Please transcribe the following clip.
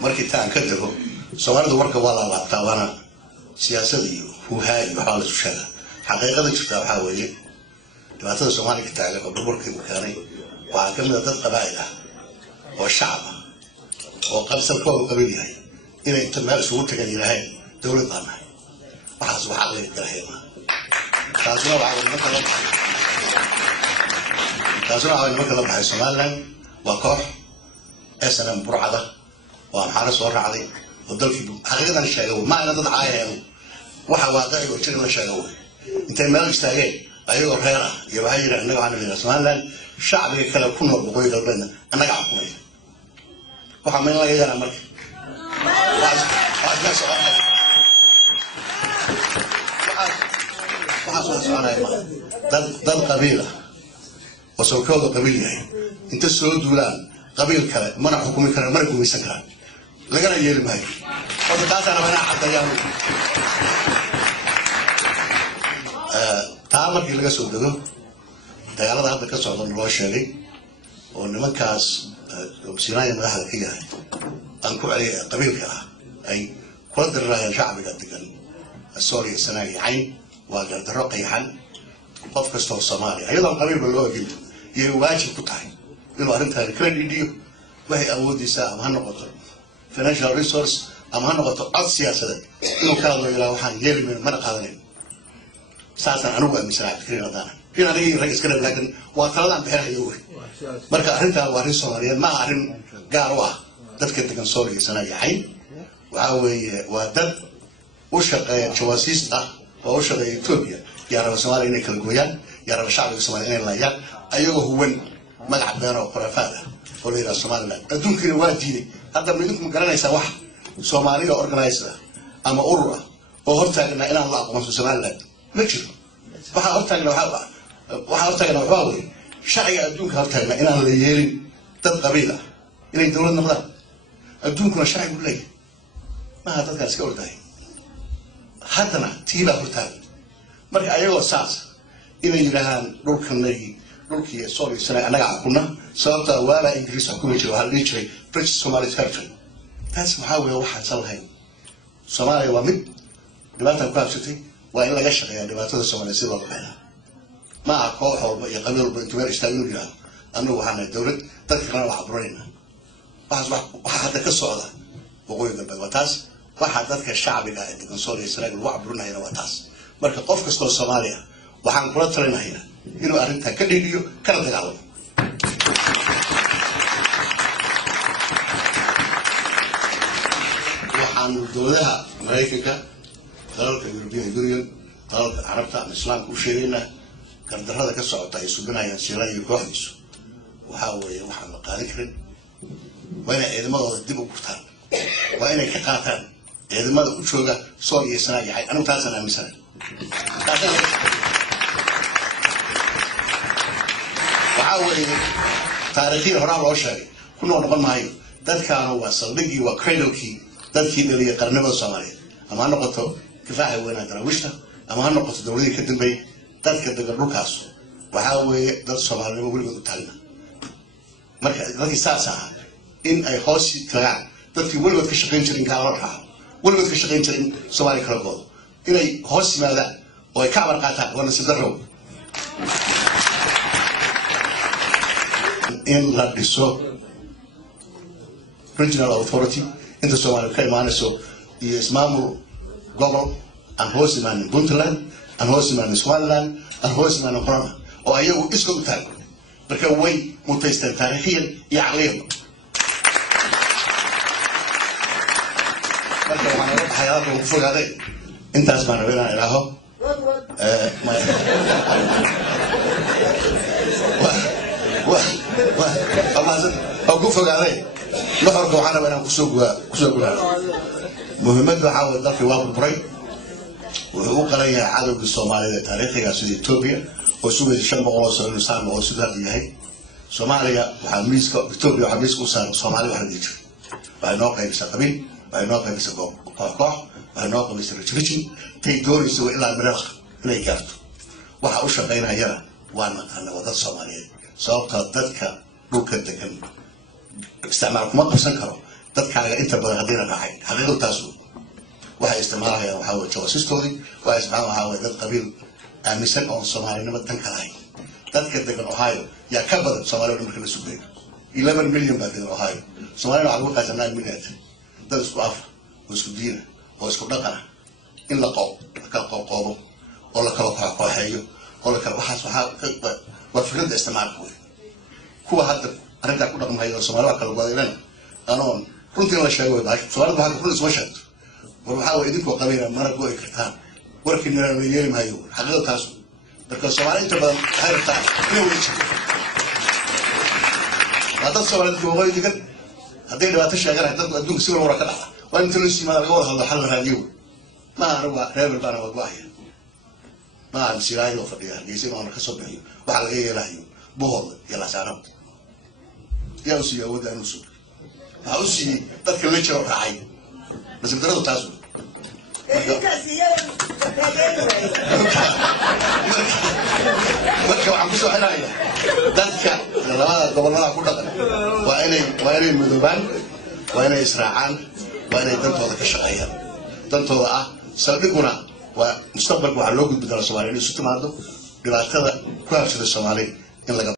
markii taan ka dago Soomaalidu warka waa la laabtaa wana siyaasadii uu haay waxa la sheegaa xaqiiqada jirta waxa weeye dhibaatada Soomaaliya ka taagan oo burburkii u keenay waa ka mid ah dad qabaa'il ah oo shacab ah oo qabsalkooda qabiil yahay inay inta meel isugu tagan yahay dawlad baan nahay waxaas waxa la yiraahdaa taasuna marka la baxay Soomaaliland waa koox SNM burcada waa maxaa soo raacday oo dalkii xaqiiqadan sheegay ma ana dad caayeen waxa waaqay oo jir la sheegay intay meel istaageen ayagoo reer ah iyo waxa yiraahdaa anaga waxaan leeyahay Soomaaliland shacbiga kale ku nool boqoy galbeedna anaga xukumay waxa meel laga yaraa marka dad qabiila oo soo kooda qabiil yahay inta soo duulaan qabiil kale mana xukumi karaan mana gumaysan karaan lagana yeeli maayo oo taasana wana cadayaan taa markii laga soo dago dagaalada hadda ka socda loo sheegay oo nimankaas Sinaaya madaxda ka yahay aan ku celiyay qabiilka ah ay kula dirayaan shacbiga degan Soomaaliya sanadii cayn waa gardarro qayxan qof kasta oo Soomaali ayadoo qabiilba loo ogin iyo waajib ku tahay inuu arrintan kala dhidiyo waxay awoodiisa ama ha noqoto financial resource ama ha noqoto cod siyaasadeed inuu kala yeelaa waxaan yeelin mana qaadanin saasan anugu aaminsanaa fikradana in aniga rag iska dhab laakiin waa taladan bixinayo marka arrintan waa arrin Soomaaliyeed ma arrin gaar u ah dadka degan Soomaaliya sanadii cayn waxa weeye waa dad u shaqeeya jawaasiis ah oo u shaqeeya Ethiopia yaa raba Soomaaliya inay kala gooyaan yaa raba shacbiga Soomaaliya inay laayaan ayagoo huwan magac beer oo khuraafaad ah oo leeyahay Soomaaliland adduunkiina waa diiday hadda midku ma garanaysaa wax Soomaaliya organized ama urur ah oo hortaagna inaan la aqoonsan Soomaaliland ma jiro waxa hortaagna waxa weeye shacbiga adduunka hortaagna inaan la yeelin dad qabiil ah inay dawlad noqdaan adduunkuna shacbi u leeyahay ma ha dadka iska orday haddana tiiba hortaag marka ayagoo saas inay yiraahdaan dhulkii Soomaaliya sanay anaga xukuna sababta waala Ingiriis xukumi jiray waxa la jiray British Somali Territory taas waxa weeye waxa salahay Soomaaliya waa mid dhibaato ku qabsatay waa in laga shaqeeyaa dhibaatada Soomaaliya si loo baxo ma koox walba iyo qabiil walba intuu meel istaagin yiraahdo anagu waxaan dawlad dadkana wax burayna waxa hadda ka socda boqoy galbeed waa taas waxa dadka shacbiga ee degan Soomaaliya sanay wax burayna waa taas marka qof kasta oo Soomaaliya waxaan kula talinayaa inuu arrinta ka dhigiyo kala dagaalamo waxaan dowladaha Mareykanka dalalka European Union dalalka Carabta Islaamka u sheegayna gardarrada ka socota ay suganayaan Soomaaliya iyo kooxdiisu waxa weeye waxaan la qaadan karin waa inay ciidamadooda dib u gurtaan waa inay ka qaataan ciidamada u jooga Soomaaliya sanadii cayn anigu taasana aaminsanay وعاوي تاريخي هران لو شيء كنا نقول معي ذات كانوا وصلبي وكريدوكي ذات كي اللي يقرنوا الصومالي أما نقطة كفاية وين أدراوشنا أما نقطة دولية كدن بي ذات كدن الركاس وعاوي ذات الصومالي بقول لك تعلم مركز ذات ساعة إن أي خاص ترى ذات في ولد كشقين ترين كارها ولد كشقين ترين صومالي كربو إن أي خاص ماذا ويكعبر قاطع ونسدرهم in la dhiso regional authority inta Soomaaliya ka imaanayso iyo ismaamul gobol aan hoos imaan Puntland aan hoos imaan Somaliland aan hoos imaan Qurana oo ayagu isku taag marka way mutaystaan taariikhiyan iyo caqliyan marka waxaan hay'adaha ugu fogaaday intaas baan rabaa inaan ilaaho أو كوفك عليه نحرق وحنا بنا كسوق مهمة بحاول ضرب واب بري وحقوق لي عدو الصومالية تاريخية سيد إثيوبيا وسوي الشام وصل الإنسان وصل هذه هي صوماليا وحميس إثيوبيا وحميس وصل صوماليا وحنا ديجر بيناقة بسقبيل بيناقة بسقاق بيناقة بسرجريشن تيجور يسوي إلى المرخ إلى كارت وحوش بينها يرى وانا أنا وضد صومالية sababta dadka dhulka degan isticmaalku ma qabsan karo dadkaaga inta badan haddiina raacay xaqiiqadu taasu waxay isticmaalayaan waxaa weye jawaasistoodii waxay isticmaalayaan waxaa weye dad qabiil aaminsan oon soomaalinimo dan ka lahayn dadka degan Ohio yaa ka badan Soomaaliya marka la sugayo 11 million baa degan Ohio Soomaaliya waxaa lagu qaataa 9 million dad isku af oo isku diin oo isku dhaqan in la qoobo oo la kala kooxeeyo oo la kala waxaas waa fikradda isticmaalka wey kuwa hadda arrintaa ku dhaqmayo Soomaaliya kala wadaynaan anoon runtii la sheego way Soomaaliya waxaa ku soo sheegto war waxaa way idinku qabiil marag way kartaan warkiina la yeeli maayo xaqiiqada taas marka Soomaaliya inta badan waxay rabtaa inay wajho hadda Soomaaliya way digan hadday dhibaato sheegaan dadku adduunka si walba ka dhaca waa inta loo siimaado laga wada hadlo xal raadiyo ma arwa reer baan waa waayo ما عم سيراي وفريا جيسين وانا كسب بيه وعلى ايه رايو بوهر يلا سارم يا اوسي يا ود انو سو اوسي dadka la jiro raacay bas darado taas marka waxaan ku soo xiraaya dadka labada gobolada ku dhaqan waa inay midoobaan waa inay israacaan waa inay dantooda ka shaqeeyaan dantooda ah saldhiguna ومستقبل وعلوق بدل الصوماليين ستة معدو بلاتها كوارث الصومالي إن لقى